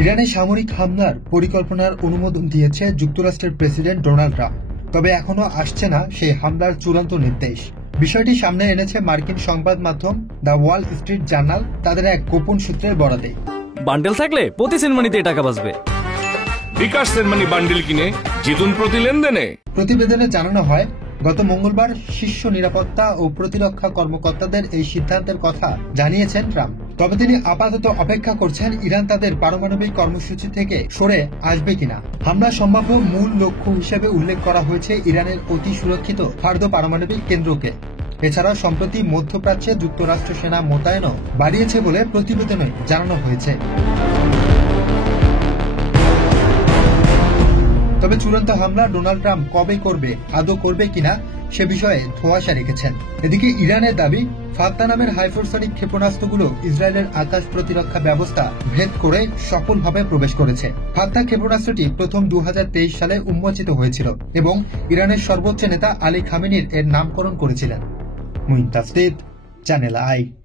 ইরানে সামরিক হামলার পরিকল্পনার অনুমোদন দিয়েছে যুক্তরাষ্ট্রের প্রেসিডেন্ট ডোনাল্ড ট্রাম্প। তবে এখনো আসছে না সেই হামলার চূড়ান্ত নির্দেশ। বিষয়টি সামনে এনেছে মার্কিন সংবাদ মাধ্যম দ্য ওয়াল স্ট্রিট জার্নাল তাদের এক গোপন সূত্রের বরাতে। বান্ডেল থাকলে প্রতি সেনমানিতে টাকা বাঁচবে। বিকাশ সেনমানি বান্ডেল কিনে জিতুন প্রতি লেনদেনে। প্রতিবেদনে জানানো হয়, গত মঙ্গলবার শীর্ষ নিরাপত্তা ও প্রতিরক্ষা কর্মকর্তাদের এই সিদ্ধান্তের কথা জানিয়েছেন ট্রাম্প। তবে তিনি আপাতত অপেক্ষা করছেন ইরান তাদের পারমাণবিক কর্মসূচি থেকে সরে আসবে কিনা। হামলা সম্ভাব্য মূল লক্ষ্য হিসেবে উল্লেখ করা হয়েছে ইরানের অতি সুরক্ষিত ফার্দো পারমাণবিক কেন্দ্রকে। এছাড়া সম্প্রতি মধ্যপ্রাচ্যে যুক্তরাষ্ট্র সেনা মোতায়েনও বাড়িয়েছে বলে প্রতিবেদনে জানানো হয়েছে। তবে চূড়ান্ত হামলা ডোনাল্ড ট্রাম্প কবে করবে, আদৌ করবে কিনা সে বিষয়ে ধোঁয়াশা রেখেছেন। এদিকে ইরানের দাবি, ফাত্তা নামের হাইপারসনিক ক্ষেপণাস্ত্রগুলো ইসরায়েলের আকাশ প্রতিরক্ষা ব্যবস্থা ভেদ করে সফলভাবে প্রবেশ করেছে। ফাত্তা ক্ষেপণাস্ত্রটি প্রথম 2023 সালে উন্মোচিত হয়েছিল এবং ইরানের সর্বোচ্চ নেতা আলী খামেনির এর নামকরণ করেছিলেন। Muin Tasdid, channel I.